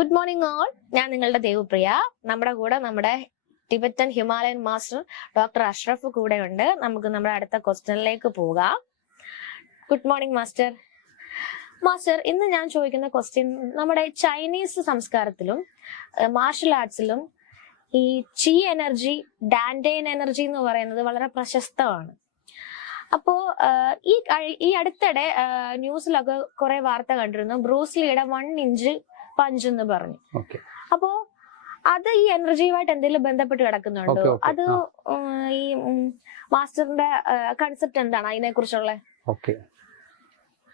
Good morning all. ഞാൻ നിങ്ങളുടെ ദേവപ്രിയ. നമ്മുടെ കൂടെ നമ്മുടെ Tibetan Himalayan master doctor Ashraf കൂടെ ഉണ്ട്. നമുക്ക് നമ്മുടെ അടുത്ത ക്വസ്റ്റ്യനിലേക്ക് പോകാം. Good morning master. മാസ്റ്റർ, ഇന്ന് ഞാൻ ചോദിക്കുന്ന ക്വസ്റ്റ്യൻ നമ്മുടെ ചൈനീസ് സംസ്കാരത്തിലും മാർഷൽ ആർട്സിലും ഈ ചി എനർജി, ഡാൻഡെയിൻ എനർജി എന്ന് പറയുന്നത് വളരെ പ്രശസ്തമാണ്. അപ്പോ ഈ അടുത്തിടെ ന്യൂസിലൊക്കെ കുറെ വാർത്ത കണ്ടിരുന്നു. ബ്രൂസ്ലിയുടെ 1 ഇഞ്ച് പഞ്ച് എന്ന് പറഞ്ഞു. അപ്പോ അത് ഈ എനർജിയുമായിട്ട് എന്തെങ്കിലും ബന്ധപ്പെട്ട് കിടക്കുന്നുണ്ടോ? അത് ഈ മാസ്റ്ററിന്റെ കൺസെപ്റ്റ് എന്താണ് അതിനെ കുറിച്ചുള്ള?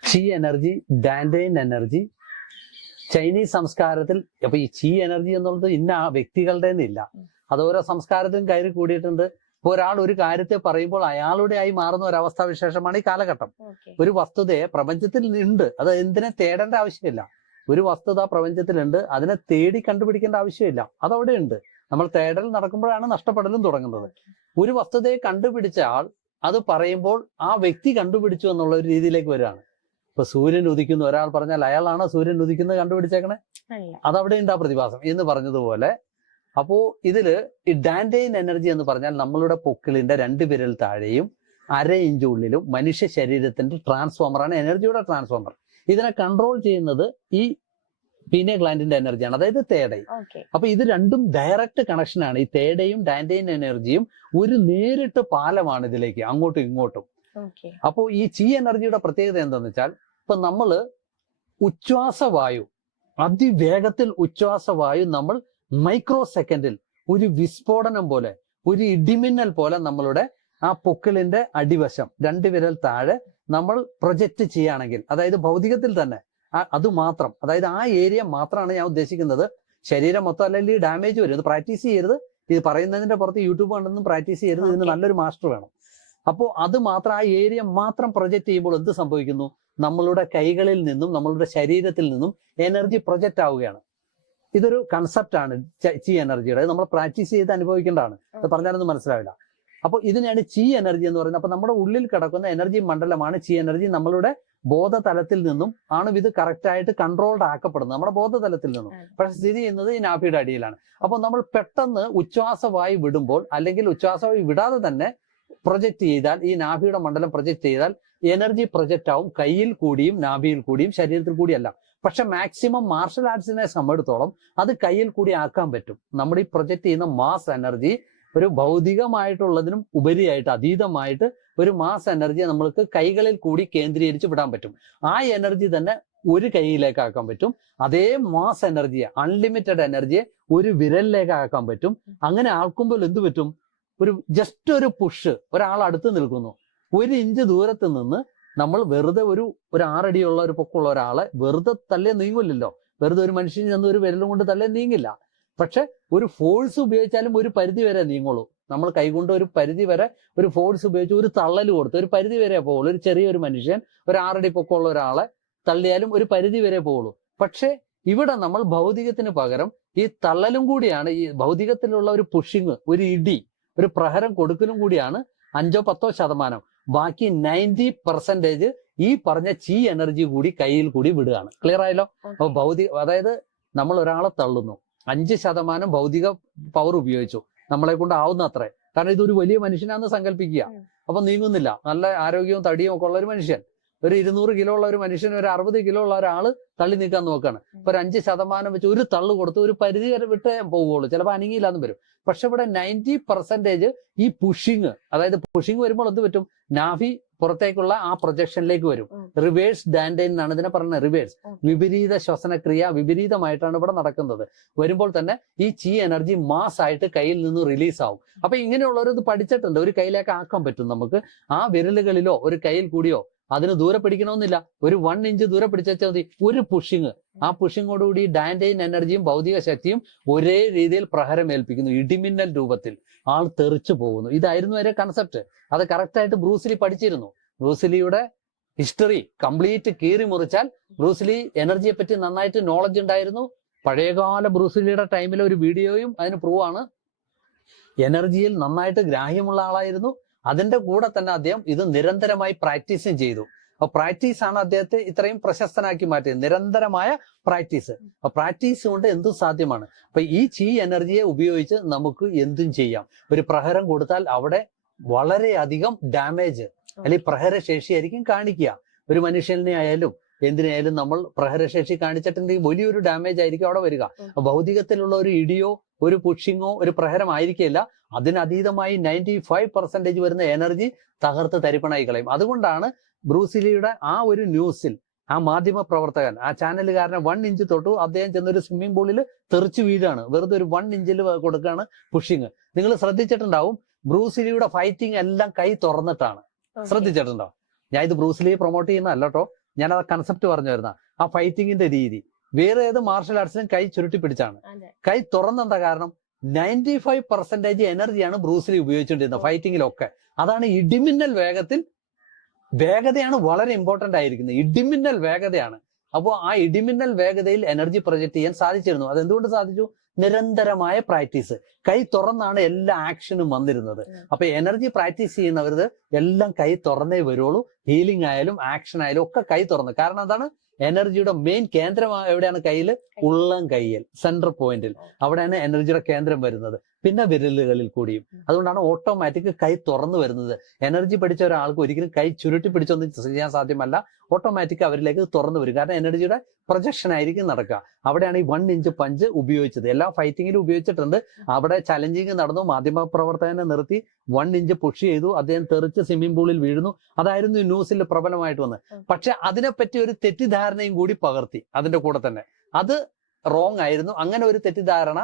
ചി എനർജി, ഡാൻഡെയിൻ എനർജി ചൈനീസ് സംസ്കാരത്തിൽ. അപ്പൊ ഈ ചി എനർജി എന്നുള്ളത് ഇന്ന വ്യക്തികളുടെ ഇല്ല, അത് ഓരോ സംസ്കാരത്തിലും കയറി കൂടിയിട്ടുണ്ട്. ഇപ്പൊ ഒരാൾ ഒരു കാര്യത്തെ പറയുമ്പോൾ അയാളുടെ ആയി മാറുന്ന ഒരവസ്ഥാ വിശേഷമാണ് ഈ കാലഘട്ടം. ഒരു വസ്തുതയെ പ്രപഞ്ചത്തിൽ ഉണ്ട്, അത് എന്തിനെ തേടേണ്ട ആവശ്യമില്ല. ഒരു വസ്തുത പ്രപഞ്ചത്തിലുണ്ട്, അതിനെ തേടി കണ്ടുപിടിക്കേണ്ട ആവശ്യമില്ല, അതവിടെ ഉണ്ട്. നമ്മൾ തേടൽ നടക്കുമ്പോഴാണ് നഷ്ടപ്പെടലും തുടങ്ങുന്നത്. ഒരു വസ്തുതയെ കണ്ടുപിടിച്ച ആൾ അത് പറയുമ്പോൾ ആ വ്യക്തി കണ്ടുപിടിച്ചു എന്നുള്ള ഒരു രീതിയിലേക്ക് വരികയാണ്. ഇപ്പൊ സൂര്യൻ ഉദിക്കുന്നു ഒരാൾ പറഞ്ഞാൽ അയാളാണോ സൂര്യൻ ഉദിക്കുന്നത് കണ്ടുപിടിച്ചേക്കണേ? അതവിടെ ഉണ്ട് ആ പ്രതിഭാസം എന്ന് പറഞ്ഞതുപോലെ. അപ്പോ ഇതില് ഈ ഡാൻഡെയിൻ എനർജി എന്ന് പറഞ്ഞാൽ നമ്മളുടെ പൊക്കിളിന്റെ 2 വിരൽ താഴെയും 1/2 ഇഞ്ച് ഉള്ളിലും മനുഷ്യ ശരീരത്തിന്റെ ട്രാൻസ്ഫോമറാണ്, എനർജിയുടെ ട്രാൻസ്ഫോമർ. ഇതിനെ കൺട്രോൾ ചെയ്യുന്നത് ഈ പീനിയൽ ഗ്ലാൻഡിന്റെ എനർജിയാണ്, അതായത് തേടൈ. അപ്പൊ ഇത് രണ്ടും ഡയറക്റ്റ് കണക്ഷനാണ്. ഈ തേടയും ഡാൻഡെയിൻ എനർജിയും ഒരു നേരിട്ട് പാലമാണ് ഇതിലേക്ക്, അങ്ങോട്ടും ഇങ്ങോട്ടും. അപ്പോ ഈ ചി എനർജിയുടെ പ്രത്യേകത എന്താണെന്ന് വെച്ചാൽ, ഇപ്പൊ നമ്മള് ഉച്ഛ്വാസവായു, അതിവേഗത്തിൽ ഉച്ഛ്വാസവായു നമ്മൾ മൈക്രോ സെക്കൻഡിൽ ഒരു വിസ്ഫോടനം പോലെ, ഒരു ഇടിമിന്നൽ പോലെ നമ്മളുടെ ആ പൊക്കിളിന്റെ അടിവശം 2 വിരൽ താഴെ നമ്മൾ പ്രൊജക്റ്റ് ചെയ്യുകയാണെങ്കിൽ, അതായത് ഭൗതികത്തിൽ തന്നെ അത് മാത്രം, അതായത് ആ ഏരിയ മാത്രമാണ് ഞാൻ ഉദ്ദേശിക്കുന്നത്. ശരീരം മൊത്തം അല്ലെങ്കിൽ ഈ ഡാമേജ് വരും. ഇത് പ്രാക്ടീസ് ചെയ്യരുത്. ഇത് പറയുന്നതിന്റെ പുറത്ത് യൂട്യൂബ് കണ്ടൊന്നും പ്രാക്ടീസ് ചെയ്യരുത്. ഇതിന് നല്ലൊരു മാസ്റ്റർ വേണം. അപ്പോൾ അത് മാത്രം, ആ ഏരിയ മാത്രം പ്രൊജക്റ്റ് ചെയ്യുമ്പോൾ എന്ത് സംഭവിക്കുന്നു? നമ്മളുടെ കൈകളിൽ നിന്നും നമ്മളുടെ ശരീരത്തിൽ നിന്നും എനർജി പ്രൊജക്റ്റ് ആവുകയാണ്. ഇതൊരു കൺസെപ്റ്റാണ് ചി എനർജിയുടെ. നമ്മൾ പ്രാക്ടീസ് ചെയ്ത് അനുഭവിക്കേണ്ടതാണ്. അത് പറഞ്ഞാലൊന്നും മനസ്സിലാവില്ല. അപ്പൊ ഇതിനെയാണ് ചി എനർജി എന്ന് പറയുന്നത്. അപ്പൊ നമ്മുടെ ഉള്ളിൽ കിടക്കുന്ന എനർജി മണ്ഡലമാണ് ചി എനർജി. നമ്മളുടെ ബോധതലത്തിൽ നിന്നും ആണ് ഇത് കറക്റ്റ് ആയിട്ട് കൺട്രോൾഡ് ആക്കപ്പെടുന്നത്, നമ്മുടെ ബോധതലത്തിൽ നിന്നും. പക്ഷെ സ്ഥിതി ചെയ്യുന്നത് ഈ നാഭിയുടെ അടിയിലാണ്. അപ്പൊ നമ്മൾ പെട്ടെന്ന് ഉച്ഛ്വാസവായു വിടുമ്പോൾ, അല്ലെങ്കിൽ ഉച്ഛ്വാസവായു വിടാതെ തന്നെ പ്രൊജക്ട് ചെയ്താൽ, ഈ നാഭിയുടെ മണ്ഡലം പ്രൊജക്ട് ചെയ്താൽ എനർജി പ്രൊജക്റ്റ് ആവും കയ്യിൽ കൂടിയും നാഭിയിൽ കൂടിയും ശരീരത്തിൽ കൂടിയല്ല. പക്ഷെ മാക്സിമം മാർഷൽ ആർട്സിനെ സംബന്ധിച്ചിടത്തോളം അത് കയ്യിൽ കൂടി ആക്കാൻ പറ്റും. നമ്മുടെ ഈ പ്രൊജക്ട് ചെയ്യുന്ന മാസ് എനർജി ഒരു ഭൗതികമായിട്ടുള്ളതിനും ഉപരിയായിട്ട്, അതീതമായിട്ട് ഒരു മാസ് എനർജിയെ നമ്മൾക്ക് കൈകളിൽ കൂടി കേന്ദ്രീകരിച്ച് വിടാൻ പറ്റും. ആ എനർജി തന്നെ ഒരു കൈയിലേക്ക് ആക്കാൻ പറ്റും. അതേ മാസ് എനർജിയെ, അൺലിമിറ്റഡ് എനർജിയെ ഒരു വിരലിലേക്ക് ആക്കാൻ പറ്റും. അങ്ങനെ ആക്കുമ്പോൾ എന്ത് പറ്റും? ജസ്റ്റ് ഒരു പുഷ്, ഒരാൾ അടുത്ത് നിൽക്കുന്നു, 1 ഇഞ്ച് ദൂരത്ത് നിന്ന് നമ്മൾ വെറുതെ ഒരു 6 അടിയുള്ള ഒരു പൊക്കമുള്ള ഒരാളെ വെറുതെ തള്ളേ നീങ്ങില്ലല്ലോ. വെറുതെ ഒരു മനുഷ്യൻ ചെന്ന് ഒരു വിരലും കൊണ്ട് തള്ളേ നീങ്ങില്ല. പക്ഷെ ഒരു ഫോഴ്സ് ഉപയോഗിച്ചാലും ഒരു പരിധി വരെ നീങ്ങുള്ളൂ. നമ്മൾ കൈകൊണ്ട് ഒരു പരിധി വരെ ഒരു ഫോഴ്സ് ഉപയോഗിച്ച് ഒരു തള്ളൽ കൊടുത്ത് ഒരു പരിധി വരെ പോകുള്ളൂ. ഒരു ചെറിയൊരു മനുഷ്യൻ ഒരു 6 അടി പൊക്കമുള്ള ഒരാളെ തള്ളിയാലും ഒരു പരിധി വരെ പോകുള്ളൂ. പക്ഷെ ഇവിടെ നമ്മൾ ഭൗതികത്തിന് പകരം ഈ തള്ളലും കൂടിയാണ്, ഈ ഭൗതികത്തിലുള്ള ഒരു പുഷിങ്, ഒരു ഇടി, ഒരു പ്രഹരം കൊടുക്കലും കൂടിയാണ് 5-10%. ബാക്കി 90% ഈ പറഞ്ഞ ചി എനർജി കൂടി കയ്യിൽ കൂടി വിടുകയാണ്. ക്ലിയർ ആയല്ലോ? അപ്പൊ അതായത് നമ്മൾ ഒരാളെ തള്ളുന്നു, 5% ഭൗതിക പവർ ഉപയോഗിച്ചു, നമ്മളെ കൊണ്ട് ആവുന്ന അത്രേ. കാരണം ഇതൊരു വലിയ മനുഷ്യനാന്ന് സങ്കല്പിക്കുക. അപ്പൊ നീങ്ങുന്നില്ല. നല്ല ആരോഗ്യവും തടിയും ഒക്കെ ഉള്ള ഒരു മനുഷ്യൻ, ഒരു 200 കിലോ ഉള്ള ഒരു മനുഷ്യൻ, ഒരു 60 കിലോ ഉള്ള ഒരാള് തള്ളി നീക്കാൻ നോക്കുകയാണ്. ഇപ്പൊ ഒരു 5% വെച്ച് ഒരു തള്ളു കൊടുത്ത് ഒരു പരിധി വരെ വിട്ടേ പോവുകയുള്ളൂ. ചിലപ്പോൾ അനങ്ങിയില്ലാന്ന് വരും. പക്ഷെ ഇവിടെ 90% ഈ പുഷിങ്, അതായത് പുഷിങ് വരുമ്പോൾ എന്ത് പറ്റും? നാഭി പുറത്തേക്കുള്ള ആ പ്രൊജക്ഷനിലേക്ക് വരും. റിവേഴ്സ് ഡാൻഡെയിൻ എന്നാണ് ഇതിനെ പറയുന്നത്. റിവേഴ്സ്, വിപരീത ശ്വസനക്രിയ വിപരീതമായിട്ടാണ് ഇവിടെ നടക്കുന്നത്. വരുമ്പോൾ തന്നെ ഈ ചി എനർജി മാസ് ആയിട്ട് കയ്യിൽ നിന്ന് റിലീസ് ആവും. അപ്പൊ ഇങ്ങനെയുള്ളവർ ഇത് പഠിച്ചിട്ടുണ്ട്. ഒരു കയ്യിലേക്ക് ആക്കാൻ പറ്റും നമുക്ക്. ആ വിരലുകളിലോ ഒരു കയ്യിൽ കൂടിയോ അതിന് ദൂരെ പിടിക്കണമെന്നില്ല. ഒരു 1 ഇഞ്ച് ദൂരെ പിടിച്ചാൽ മതി. ഒരു പുഷിങ്, ആ പുഷിങ്ങോടുകൂടി ഡാൻഡെയിൻ എനർജിയും ഭൗതിക ശക്തിയും ഒരേ രീതിയിൽ പ്രഹരം ഏൽപ്പിക്കുന്നു. ഇടിമിന്നൽ രൂപത്തിൽ ആൾ തെറിച്ചു പോകുന്നു. ഇതായിരുന്നു വരെ കൺസെപ്റ്റ്. അത് കറക്റ്റായിട്ട് ബ്രൂസ്ലി പഠിച്ചിരുന്നു. ബ്രൂസ്ലിയുടെ ഹിസ്റ്ററി കംപ്ലീറ്റ് കീറി മുറിച്ചാൽ ബ്രൂസ്ലി എനർജിയെ പറ്റി നന്നായിട്ട് നോളജ് ഉണ്ടായിരുന്നു. പഴയകാല ബ്രൂസ്ലിയുടെ ടൈമിലെ ഒരു വീഡിയോയും അതിന് പ്രൂവ് ആണ്. എനർജിയിൽ നന്നായിട്ട് ഗ്രാഹ്യമുള്ള ആളായിരുന്നു. അതിന്റെ കൂടെ തന്നെ അദ്ദേഹം ഇത് നിരന്തരമായി പ്രാക്ടീസും ചെയ്തു. അപ്പൊ പ്രാക്ടീസ് ആണ് അദ്ദേഹത്തെ ഇത്രയും പ്രശസ്തനാക്കി മാറ്റിയത്, നിരന്തരമായ പ്രാക്ടീസ്. അപ്പൊ പ്രാക്ടീസ് കൊണ്ട് എന്തും സാധ്യമാണ്. അപ്പൊ ഈ ചി എനർജിയെ ഉപയോഗിച്ച് നമുക്ക് എന്തും ചെയ്യാം. ഒരു പ്രഹരം കൊടുത്താൽ അവിടെ വളരെയധികം ഡാമേജ് അല്ലെങ്കിൽ പ്രഹരശേഷിയായിരിക്കും കാണിക്കുക. ഒരു മനുഷ്യനെ ആയാലും എന്തിനായാലും നമ്മൾ പ്രഹരശേഷി കാണിച്ചിട്ടുണ്ടെങ്കിൽ വലിയൊരു ഡാമേജ് ആയിരിക്കും അവിടെ വരിക. ഭൗതികത്തിലുള്ള ഒരു ഇടിയോ ഒരു പുഷിങ്ങോ ഒരു പ്രഹരമായിരിക്കില്ല, അതിനതീതമായി 95% വരുന്ന എനർജി തകർത്ത് തരിപ്പണായി കളയും. അതുകൊണ്ടാണ് ബ്രൂസിലിയുടെ ആ ഒരു ന്യൂസിൽ ആ മാധ്യമ പ്രവർത്തകൻ, ആ ചാനലുകാരനെ 1 ഇഞ്ച് തൊട്ടു അദ്ദേഹം ചെന്നൊരു സ്വിമ്മിംഗ് പൂളിൽ തെറിച്ചു വീഴാണ്. വെറുതെ ഒരു 1 ഇഞ്ചിൽ കൊടുക്കുകയാണ് പുഷിങ്. നിങ്ങൾ ശ്രദ്ധിച്ചിട്ടുണ്ടാവും, ബ്രൂസിലിയുടെ ഫൈറ്റിംഗ് എല്ലാം കൈ തുറന്നിട്ടാണ്. ശ്രദ്ധിച്ചിട്ടുണ്ടോ? ഞാൻ ഇത് ബ്രൂസിലി പ്രൊമോട്ട് ചെയ്യുന്ന അല്ല കേട്ടോ, ഞാൻ ആ കൺസെപ്റ്റ് പറഞ്ഞു വരുന്ന ആ ഫൈറ്റിങ്ങിന്റെ രീതി. വേറെ ഏത് മാർഷൽ ആർട്സിനും കൈ ചുരുട്ടി പിടിച്ചാണ്. കൈ തുറന്നെന്താ കാരണം? 95% എനർജിയാണ് ബ്രൂസിലി ഉപയോഗിച്ചുകൊണ്ടിരുന്നത് ഫൈറ്റിങ്ങിലൊക്കെ. അതാണ് ഇടിമിന്നൽ വേഗത്തിൽ, വേഗതയാണ് വളരെ ഇമ്പോർട്ടന്റ് ആയിരിക്കുന്നത്, ഇടിമിന്നൽ വേഗതയാണ്. അപ്പോൾ ആ ഇടിമിന്നൽ വേഗതയിൽ എനർജി പ്രൊജക്ട് ചെയ്യാൻ സാധിച്ചിരുന്നു. അതെന്തുകൊണ്ട് സാധിച്ചു? നിരന്തരമായ പ്രാക്ടീസ്. കൈ തുറന്നാണ് എല്ലാ ആക്ഷനും വന്നിരുന്നത്. അപ്പൊ എനർജി പ്രാക്ടീസ് ചെയ്യുന്നവരത് എല്ലാം കൈ തുറന്നേ വരുള്ളൂ. ഹീലിംഗ് ആയാലും ആക്ഷൻ ആയാലും ഒക്കെ കൈ തുറന്ന്. കാരണം എന്താണ്? എനർജിയുടെ മെയിൻ കേന്ദ്രം എവിടെയാണ്? കയ്യിൽ, ഉള്ളം കയ്യിൽ, സെൻട്രൽ പോയിന്റിൽ. അവിടെയാണ് എനർജിയുടെ കേന്ദ്രം വരുന്നത്. പിന്നെ വിരലുകളിൽ കൂടിയും. അതുകൊണ്ടാണ് ഓട്ടോമാറ്റിക് കൈ തുറന്നു വരുന്നത്. എനർജി പഠിച്ച ഒരാൾക്ക് ഒരിക്കലും കൈ ചുരുട്ടി പിടിച്ചൊന്നും ചെയ്യാൻ സാധ്യമല്ല. ഓട്ടോമാറ്റിക് അവരിലേക്ക് തുറന്നു വരും. കാരണം എനർജിയുടെ പ്രൊജക്ഷൻ ആയിരിക്കും നടക്കുക. അവിടെയാണ് ഈ 1 ഇഞ്ച് പഞ്ച് ഉപയോഗിച്ചത്. എല്ലാ ഫൈറ്റിങ്ങിലും ഉപയോഗിച്ചിട്ടുണ്ട്. അവിടെ ചലഞ്ചിങ് നടന്നു, മാധ്യമ പ്രവർത്തകനെ നിർത്തി 1 ഇഞ്ച് പുഷ് ചെയ്തു, അദ്ദേഹം തെറിച്ച് സ്വിമ്മിംഗ് പൂളിൽ വീഴുന്നു. അതായിരുന്നു ന്യൂസിൽ പ്രബലമായിട്ട് വന്നത്. പക്ഷെ അതിനെപ്പറ്റി ഒരു തെറ്റിദ്ധാരണയും കൂടി പകർത്തി അതിന്റെ കൂടെ തന്നെ. അത് റോങ് ആയിരുന്നു. അങ്ങനെ ഒരു തെറ്റിദ്ധാരണ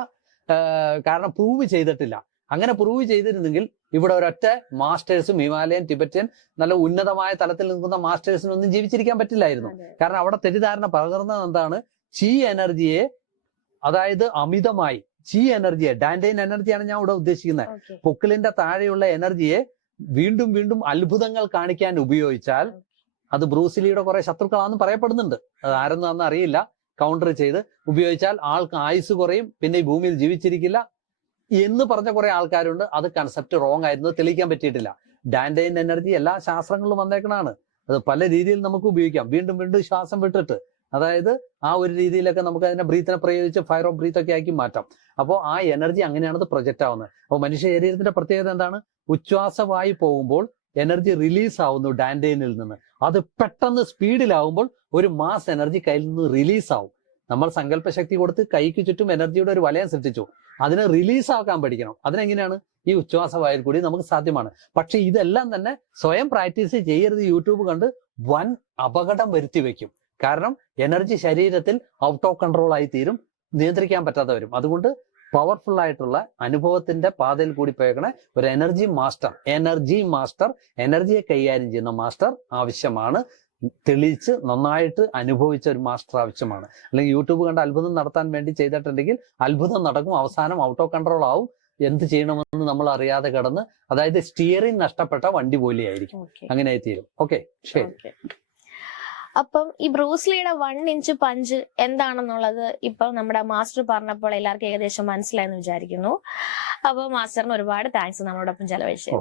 കാരണം പ്രൂവ് ചെയ്തിട്ടില്ല. അങ്ങനെ പ്രൂവ് ചെയ്തിരുന്നെങ്കിൽ ഇവിടെ ഒരൊറ്റ മാസ്റ്റേഴ്സും ഹിമാലയൻ ടിബറ്റൻ നല്ല ഉന്നതമായ തലത്തിൽ നിൽക്കുന്ന മാസ്റ്റേഴ്സിനൊന്നും ജീവിച്ചിരിക്കാൻ പറ്റില്ലായിരുന്നു. കാരണം അവിടെ തെറ്റിദ്ധാരണ പകർന്നത് എന്താണ്? ചി എനർജിയെ, അതായത് അമിതമായി ചി എനർജിയെ, ഡാൻഡൈൻ എനർജിയാണ് ഞാൻ ഇവിടെ ഉദ്ദേശിക്കുന്നത്, പൊക്കിളിന്റെ താഴെയുള്ള എനർജിയെ വീണ്ടും വീണ്ടും അത്ഭുതങ്ങൾ കാണിക്കാൻ ഉപയോഗിച്ചാൽ അത് ബ്രൂസിലിയുടെ കുറെ ശത്രുക്കളാണെന്ന് പറയപ്പെടുന്നുണ്ട്. അത് ആരെന്നാന്ന് അറിയില്ല. കൗണ്ടർ ചെയ്ത് ഉപയോഗിച്ചാൽ ആൾക്ക് ആയുസ് കുറയും, പിന്നെ ഈ ഭൂമിയിൽ ജീവിച്ചിരിക്കില്ല എന്ന് പറഞ്ഞ കുറെ ആൾക്കാരുണ്ട്. അത് കൺസെപ്റ്റ് റോങ് ആയിരുന്നു, തെളിയിക്കാൻ പറ്റിയിട്ടില്ല. ഡാൻഡൈൻ എനർജി എല്ലാ ശാസ്ത്രങ്ങളിലും വന്നേക്കണാണ്. അത് പല രീതിയിൽ നമുക്ക് ഉപയോഗിക്കാം. വീണ്ടും വീണ്ടും ശ്വാസം വിട്ടിട്ട്, അതായത് ആ ഒരു രീതിയിലൊക്കെ നമുക്ക് അതിനെ ബ്രീത്തിനെ പ്രയോഗിച്ച് ഫയർ ഓഫ് ബ്രീത്ത് ഒക്കെ ആക്കി മാറ്റാം. അപ്പോൾ ആ എനർജി അങ്ങനെയാണ് പ്രൊജക്റ്റ് ആവുന്നത്. അപ്പോൾ മനുഷ്യ ശരീരത്തിന്റെ പ്രത്യേകത എന്താണ്? ഉച്ഛ്വാസവായു പോകുമ്പോൾ എനർജി റിലീസ് ആവുന്നു ഡാൻഡൈനിൽ നിന്ന്. അത് പെട്ടെന്ന് സ്പീഡിലാവുമ്പോൾ ഒരു മാസ് എനർജി കയ്യിൽ നിന്ന് റിലീസ് ആവും. നമ്മൾ സങ്കല്പശക്തി കൊടുത്ത് കൈക്ക് ചുറ്റും എനർജിയുടെ ഒരു വലയം സൃഷ്ടിച്ചു. അതിനെ റിലീസ് ആക്കാൻ പഠിക്കണം. അതിനെങ്ങനെയാണ്? ഈ ഉച്ഛ്വാസവായിൽ കൂടി നമുക്ക് സാധ്യമാണ്. പക്ഷെ ഇതെല്ലാം തന്നെ സ്വയം പ്രാക്ടീസ് ചെയ്യരുത്. യൂട്യൂബ് കണ്ട് വൻ അപകടം വരുത്തി വെക്കും. കാരണം എനർജി ശരീരത്തിൽ ഔട്ട് ഓഫ് കൺട്രോൾ ആയി തീരും, നിയന്ത്രിക്കാൻ പറ്റാതെ വരും. അതുകൊണ്ട് പവർഫുൾ ആയിട്ടുള്ള അനുഭവത്തിന്റെ പാതയിൽ കൂടി പോയേക്കണ ഒരു എനർജി മാസ്റ്റർ, എനർജിയെ കൈകാര്യം ചെയ്യുന്ന മാസ്റ്റർ ആവശ്യമാണ്. തെളിയിച്ച് നന്നായിട്ട് അനുഭവിച്ച ഒരു മാസ്റ്റർ ആവശ്യമാണ്. അല്ലെങ്കിൽ യൂട്യൂബ് കണ്ട് അത്ഭുതം നടത്താൻ വേണ്ടി ചെയ്തിട്ടുണ്ടെങ്കിൽ അത്ഭുതം നടക്കും, അവസാനം ഔട്ട് ഓഫ് കൺട്രോൾ ആവും. എന്ത് ചെയ്യണമെന്ന് നമ്മൾ അറിയാതെ കിടന്ന്, അതായത് സ്റ്റിയറിംഗ് നഷ്ടപ്പെട്ട വണ്ടി പോലെയായിരിക്കും. അങ്ങനെ ആയി തീരും. ഓക്കെ, ശരി. അപ്പം ഈ ബ്രൂസ്ലിയുടെ 1 ഇഞ്ച് പഞ്ച് എന്താണെന്നുള്ളത് ഇപ്പൊ നമ്മുടെ മാസ്റ്റർ പറഞ്ഞപ്പോൾ എല്ലാവർക്കും ഏകദേശം മനസ്സിലായെന്ന് വിചാരിക്കുന്നു. അപ്പൊ മാസ്റ്ററിന് ഒരുപാട് താങ്ക്സ് നമ്മളോടൊപ്പം ചെലവഴിച്ചു.